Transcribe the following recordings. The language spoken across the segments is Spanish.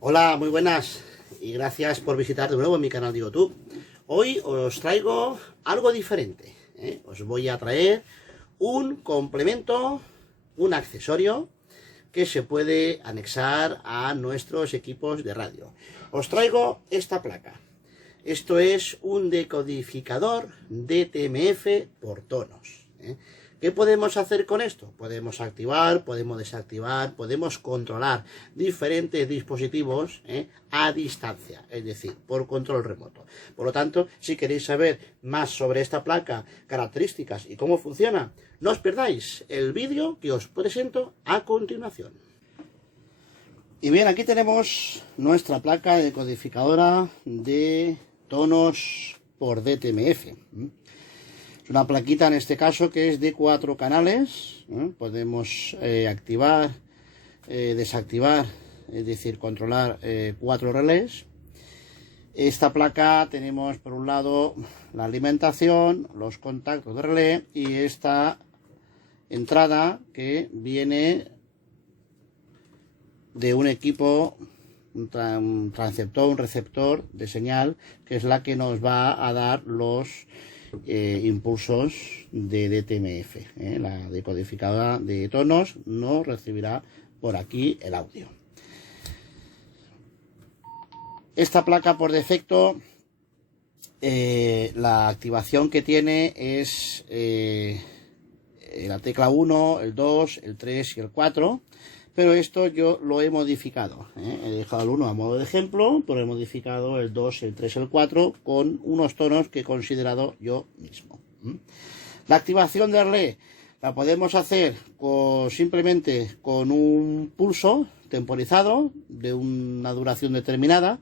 Hola, muy buenas y gracias por visitar de nuevo mi canal de YouTube. Hoy os traigo algo diferente, ¿eh? Os voy a traer un complemento, un accesorio que se puede anexar a nuestros equipos de radio. Os traigo esta placa. Esto es un decodificador DTMF por tonos, ¿eh? ¿Qué podemos hacer con esto? Podemos activar, podemos desactivar, podemos controlar diferentes dispositivos a distancia, es decir, por control remoto. Por lo tanto, si queréis saber más sobre esta placa, características y cómo funciona, no os perdáis el vídeo que os presento a continuación. Y bien, aquí tenemos nuestra placa decodificadora de tonos por DTMF. Es una plaquita en este caso que es de 4 canales. Podemos activar, desactivar, es decir, controlar 4 relés. Esta placa tenemos por un lado la alimentación, los contactos de relé y esta entrada que viene de un equipo, un transceptor, un receptor de señal, que es la que nos va a dar los impulsos de DTMF. La decodificadora de tonos no recibirá por aquí el audio. Esta placa por defecto, la activación que tiene es la tecla 1, el 2, el 3 y el 4. Pero esto yo lo he modificado, He dejado el 1 a modo de ejemplo, pero he modificado el 2, el 3 y el 4 con unos tonos que he considerado yo mismo. La activación del relé la podemos hacer simplemente con un pulso temporizado de una duración determinada,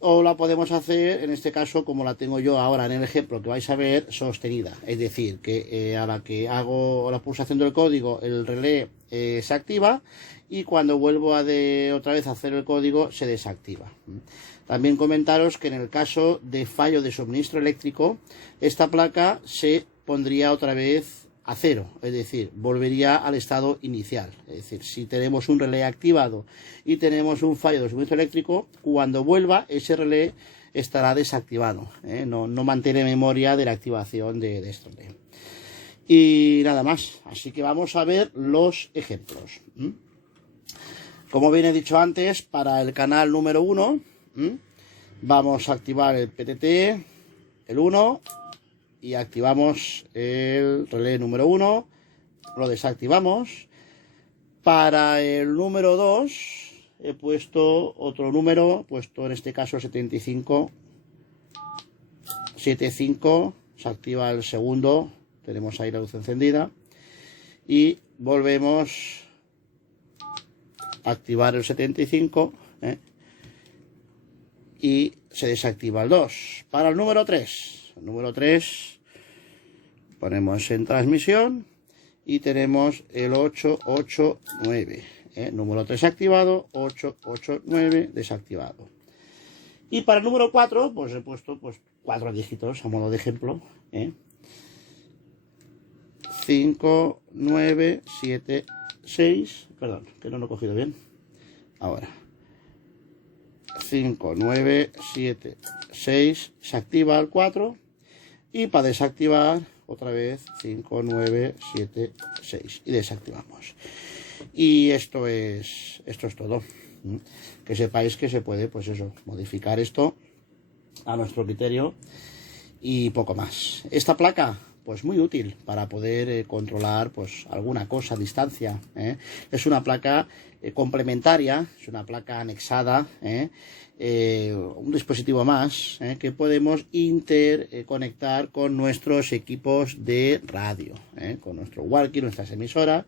o la podemos hacer, en este caso, como la tengo yo ahora en el ejemplo que vais a ver, sostenida. Es decir, que a la que hago la pulsación del código, el relé se activa, y cuando vuelvo otra vez a hacer el código, se desactiva. También comentaros que en el caso de fallo de suministro eléctrico, esta placa se pondría otra vez a cero, es decir, volvería al estado inicial. Es decir, si tenemos un relé activado y tenemos un fallo de suministro eléctrico, cuando vuelva ese relé estará desactivado, no mantiene memoria de la activación de este relé. Y nada más, así que vamos a ver los ejemplos. Como bien he dicho antes, para el canal número 1 vamos a activar el PTT, el 1, y activamos el relé número 1, lo desactivamos. Para el número 2 he puesto otro número, en este caso 75, se activa el segundo, tenemos ahí la luz encendida, y volvemos a activar el 75 y se desactiva el 2. Para el número 3, ponemos en transmisión y tenemos el 889. Número 3 activado, 889 desactivado. Y para el número 4, pues he puesto 4 dígitos a modo de ejemplo. 5, 9, 7, 6. Perdón, que no lo he cogido bien. Ahora. 5, 9, 7, 6. Se activa el 4. Y para desactivar, otra vez 5, 9, 7, 6. Y desactivamos. Y esto es todo. Que sepáis que se puede, modificar esto a nuestro criterio y poco más. Esta placa, muy útil para poder controlar alguna cosa a distancia. Es una placa complementaria, es una placa anexada, un dispositivo más que podemos interconectar con nuestros equipos de radio, con nuestro walkie, nuestras emisoras,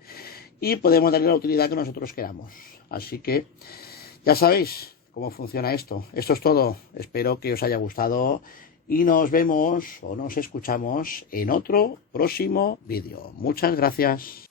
y podemos darle la utilidad que nosotros queramos. Así que ya sabéis cómo funciona esto. Esto es todo. Espero que os haya gustado y nos vemos o nos escuchamos en otro próximo vídeo. Muchas gracias.